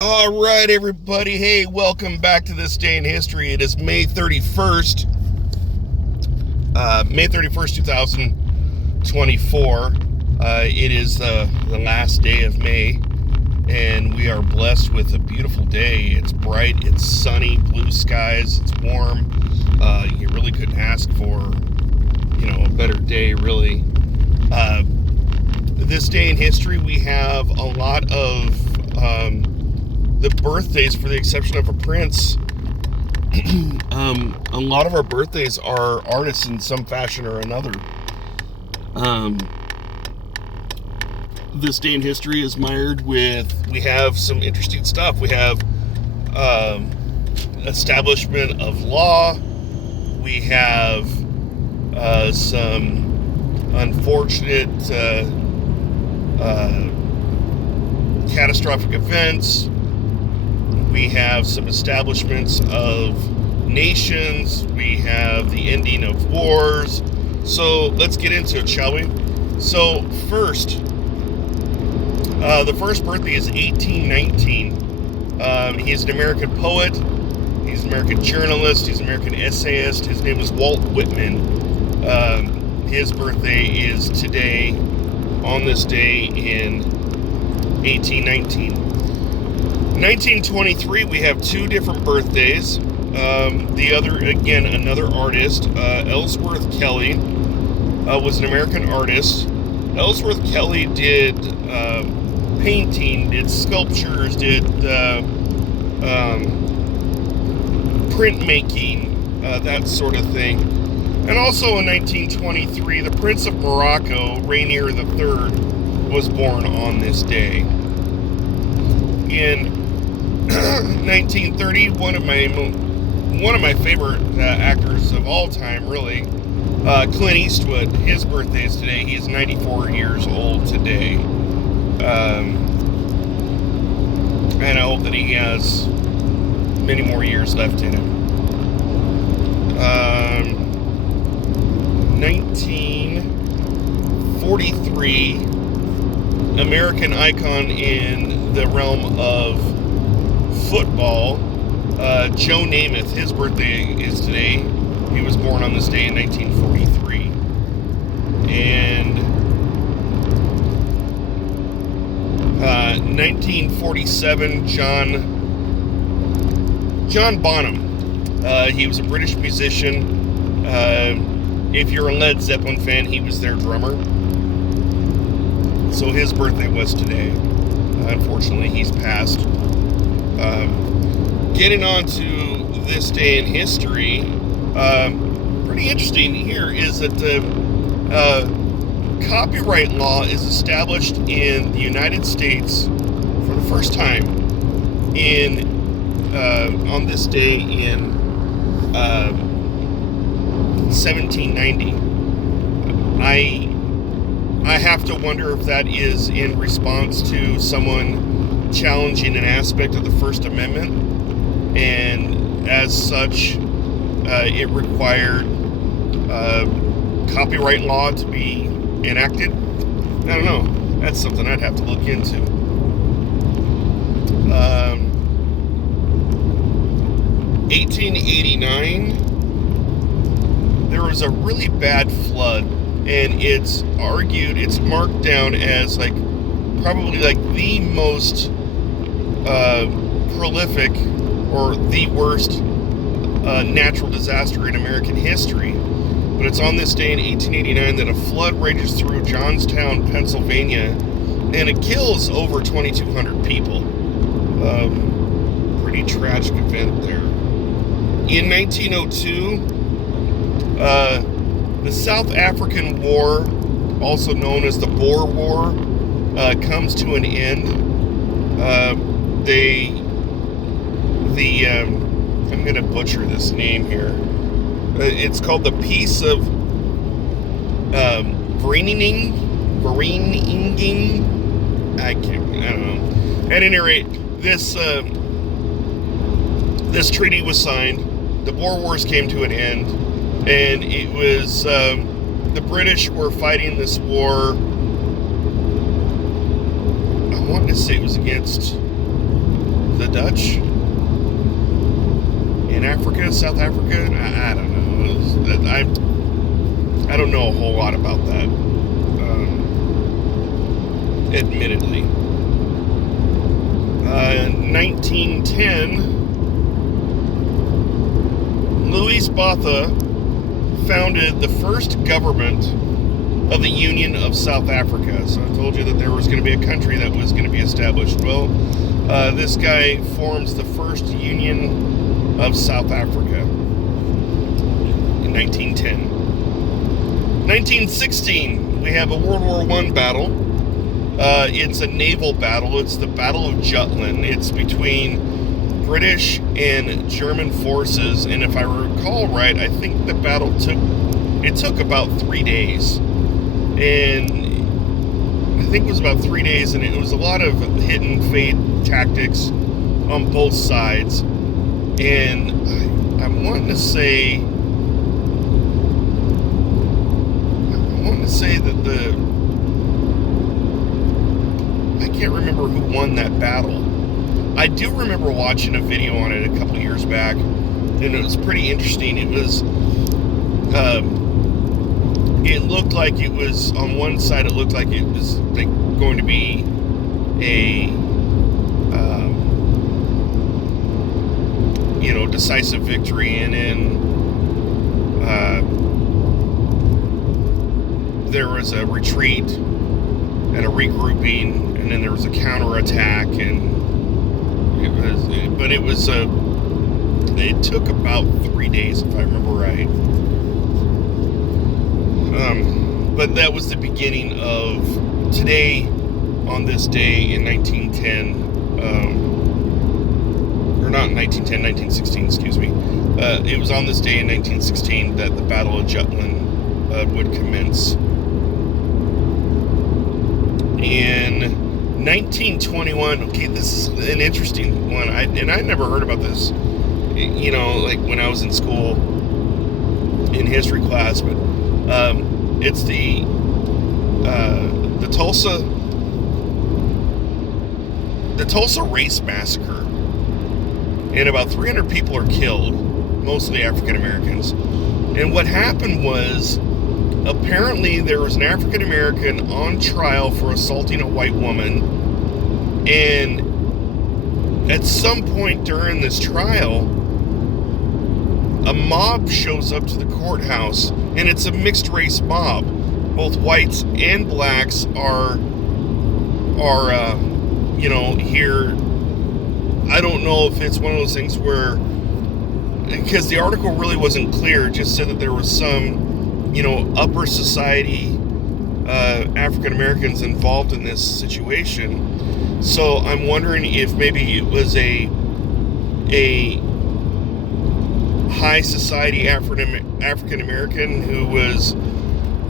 All right, everybody. Hey, welcome back to This Day in History. It is May 31st, May 31st, 2024. It is the last day of May, and we are blessed with a beautiful day. It's bright, it's sunny, blue skies, it's warm. You really couldn't ask for, a better day, really. This day in history, we have a lot of the birthdays, for the exception of a prince. A lot of our birthdays are artists in some fashion or another. This day in history is mired with, we have some interesting stuff. We have establishment of law. We have some unfortunate catastrophic events. We have some establishments of nations. We have the ending of wars. So let's get into it, shall we? So first, the first birthday is 1819. He's an American poet. He's an American journalist. He's an American essayist. His name is Walt Whitman. His birthday is today, on this day in 1819. 1923, we have two different birthdays. The other, again, another artist, Ellsworth Kelly, was an American artist. Ellsworth Kelly did painting, did sculptures, did printmaking, that sort of thing. And also in 1923, the Prince of Morocco, Rainier III, was born on this day. In 1930, one of my favorite actors of all time, really, Clint Eastwood. His birthday is today. He is 94 years old today, and I hope that he has many more years left in him. 1943, American icon in the realm of football, Joe Namath. His birthday is today. He was born on this day in 1943. And 1947, John Bonham. He was a British musician. If you're a Led Zeppelin fan, he was their drummer. So his birthday was today. Unfortunately, he's passed. Getting on to this day in history, pretty interesting here is that the copyright law is established in the United States for the first time on this day in 1790. I have to wonder if that is in response to someone challenging an aspect of the First Amendment, and as such, it required copyright law to be enacted. I don't know. That's something I'd have to look into. 1889, there was a really bad flood, and it's marked down as probably the most prolific or the worst natural disaster in American history. But it's on this day in 1889 that a flood rages through Johnstown, Pennsylvania, and it kills over 2,200 people. Pretty tragic event there. In 1902, the South African War, also known as the Boer War, comes to an end. I'm going to butcher this name here. It's called the Peace of Vereeniging. I don't know. At any rate, this treaty was signed. The Boer Wars came to an end, and it was the British were fighting this war. I want to say it was against the Dutch in Africa, South Africa. I don't know. I don't know a whole lot about that, admittedly. 1910, Louis Botha founded the first government of the Union of South Africa. So I told you that there was going to be a country that was going to be established. Well, this guy forms the first Union of South Africa in 1910. 1916, we have a World War I battle. It's a naval battle. It's the Battle of Jutland. It's between British and German forces, and if I recall right, I think the battle took about 3 days. And I think it was about 3 days, and it was a lot of hit and fade tactics on both sides. And I'm wanting to say that I can't remember who won that battle. I do remember watching a video on it a couple years back, and it was pretty interesting. It was, it looked like it was, on one side it looked like it was like going to be a, decisive victory, and then there was a retreat and a regrouping, and then there was a counterattack, and it took about 3 days, if I remember right. But that was the beginning of today, on this day in 1910, or not in 1910, 1916, excuse me. It was on this day in 1916 that the Battle of Jutland would commence. In 1921, okay, this is an interesting one. I never heard about this, like when I was in school in history class, but it's the Tulsa Race Massacre, and about 300 people are killed, mostly African Americans. And what happened was, apparently there was an African American on trial for assaulting a white woman, and at some point during this trial, a mob shows up to the courthouse, and it's a mixed race mob. Both whites and blacks are here. I don't know if it's one of those things where, because the article really wasn't clear, it just said that there was some, upper society African Americans involved in this situation. So I'm wondering if maybe it was a high society African American who was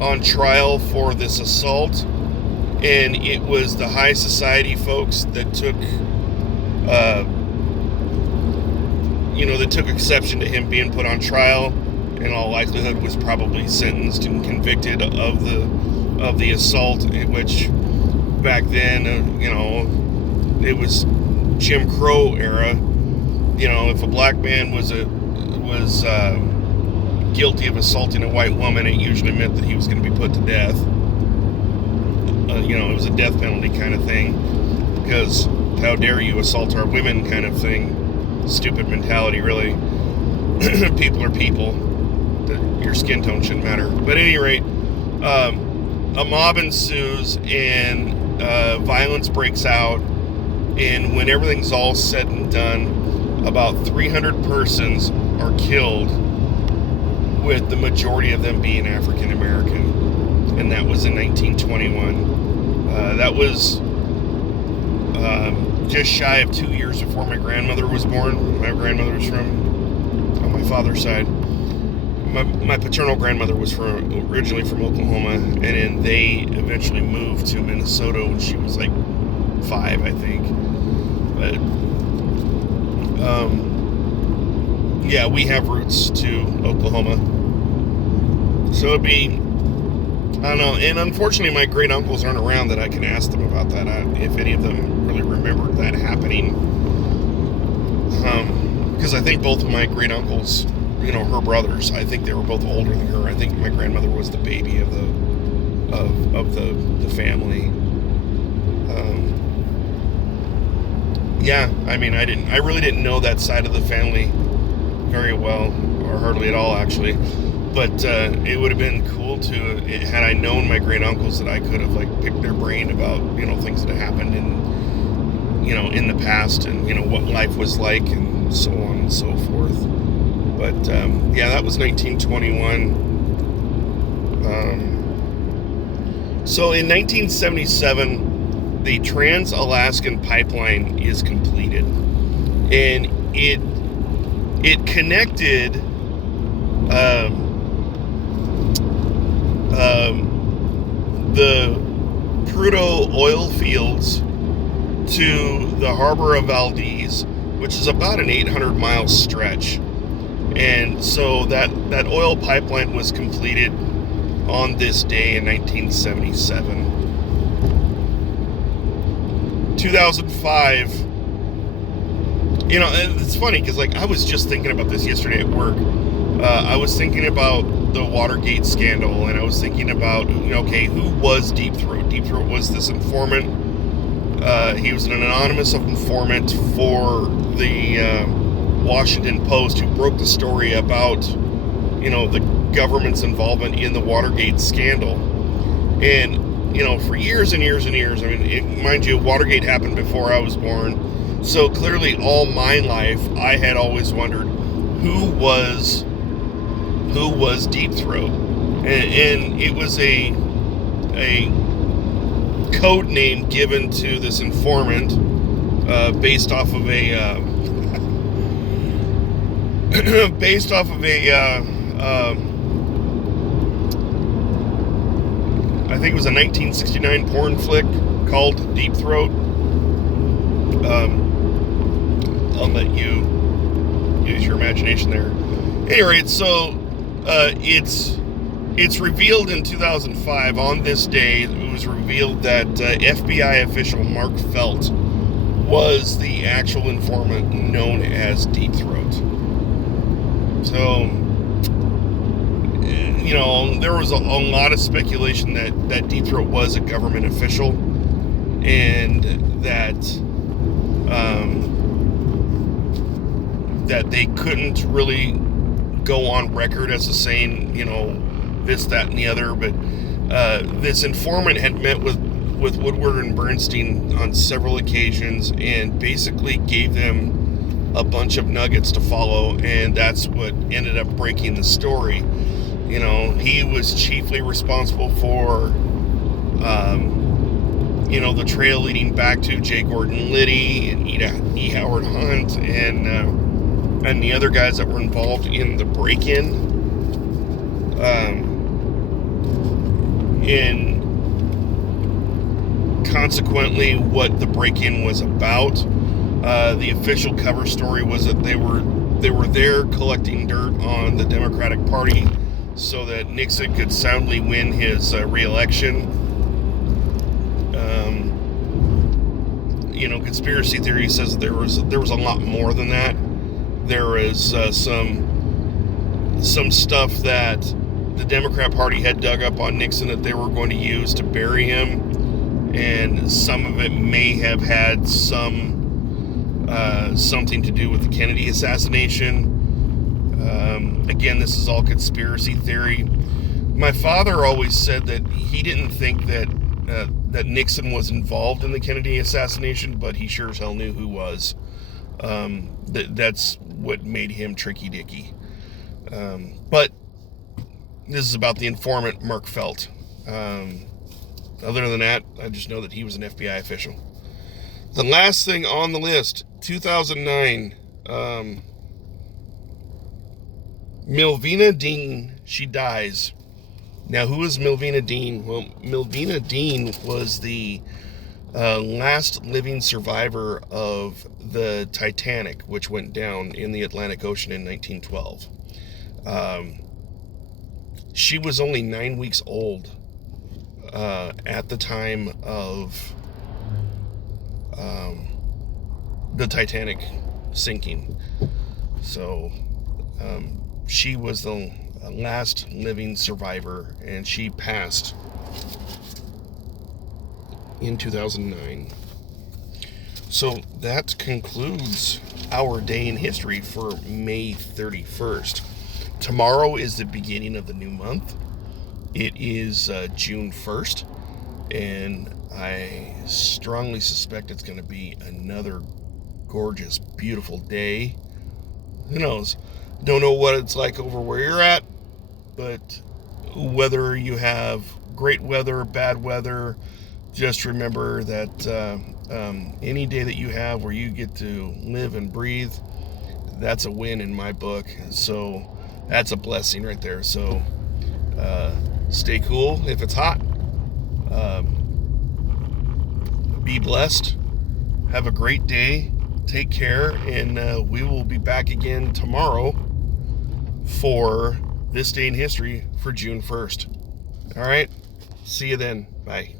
on trial for this assault, and it was the high society folks that took exception to him being put on trial, in all likelihood was probably sentenced and convicted of the assault, which back then, it was Jim Crow era. If a black man was guilty of assaulting a white woman, it usually meant that he was going to be put to death. It was a death penalty kind of thing, because how dare you assault our women kind of thing. Stupid mentality, really. People are people. Your skin tone shouldn't matter. But at any rate, a mob ensues, and violence breaks out, and when everything's all said and done, about 300 persons are killed, with the majority of them being African American, and that was in 1921. That was just shy of 2 years before my grandmother was born. My grandmother was on my father's side. My paternal grandmother was originally from Oklahoma, and then they eventually moved to Minnesota when she was like 5, I think. But yeah, we have roots to Oklahoma. So it'd be, I don't know, and unfortunately my great uncles aren't around that I can ask them about that, if any of them really remembered that happening. because I think both of my great uncles, her brothers, I think they were both older than her. I think my grandmother was the baby of the family. Yeah, I mean, I really didn't know that side of the family very well, or hardly at all, actually. But it would have been cool had I known my great uncles, that I could have picked their brain about things that happened in the past, and what life was like, and so on and so forth. But yeah, that was 1921. So in 1977. The Trans-Alaskan Pipeline is completed, and it connected the Prudhoe oil fields to the harbor of Valdez, which is about an 800-mile stretch. And so that oil pipeline was completed on this day in 1977. 2005, it's funny because I was just thinking about this yesterday at work. I was thinking about the Watergate scandal, and I was thinking about, okay, who was Deep Throat? Deep Throat was this informant. He was an anonymous informant for the Washington Post, who broke the story about, the government's involvement in the Watergate scandal. And for years and years and years, mind you, Watergate happened before I was born. So clearly all my life, I had always wondered who was Deep Throat. And it was a code name given to this informant based off of a I think it was a 1969 porn flick called Deep Throat. I'll let you use your imagination there. Anyway, so it's revealed in 2005, on this day, it was revealed that FBI official Mark Felt was the actual informant known as Deep Throat. So, there was a lot of speculation that Deep Throat was a government official, and that they couldn't really go on record as saying, this, that, and the other. But this informant had met with Woodward and Bernstein on several occasions and basically gave them a bunch of nuggets to follow, and that's what ended up breaking the story. He was chiefly responsible for, the trail leading back to J. Gordon Liddy and E. Howard Hunt and the other guys that were involved in the break-in. And consequently, what the break-in was about, the official cover story was that they were there collecting dirt on the Democratic Party so that Nixon could soundly win his re-election. Conspiracy theory says that there was a lot more than that. There was some stuff that the Democrat Party had dug up on Nixon that they were going to use to bury him, and some of it may have had something to do with the Kennedy assassination. Again, this is all conspiracy theory. My father always said that he didn't think that Nixon was involved in the Kennedy assassination, but he sure as hell knew who was. That's what made him Tricky Dicky. But this is about the informant, Mark Felt. Other than that, I just know that he was an FBI official. The last thing on the list, 2009, Milvina Dean, she dies. Now, who is Milvina Dean? Well, Milvina Dean was the last living survivor of the Titanic, which went down in the Atlantic Ocean in 1912. She was only 9 weeks old at the time of the Titanic sinking. So she was the last living survivor, and she passed in 2009. So that concludes our day in history for May 31st. Tomorrow is the beginning of the new month. It is June 1st, and I strongly suspect it's going to be another gorgeous, beautiful day. Who knows? Don't know what it's like over where you're at, but whether you have great weather, bad weather, just remember that any day that you have where you get to live and breathe, that's a win in my book. So that's a blessing right there. So stay cool if it's hot. Be blessed. Have a great day. Take care, and we will be back again tomorrow for this day in history for June 1st. All right? See you then. Bye.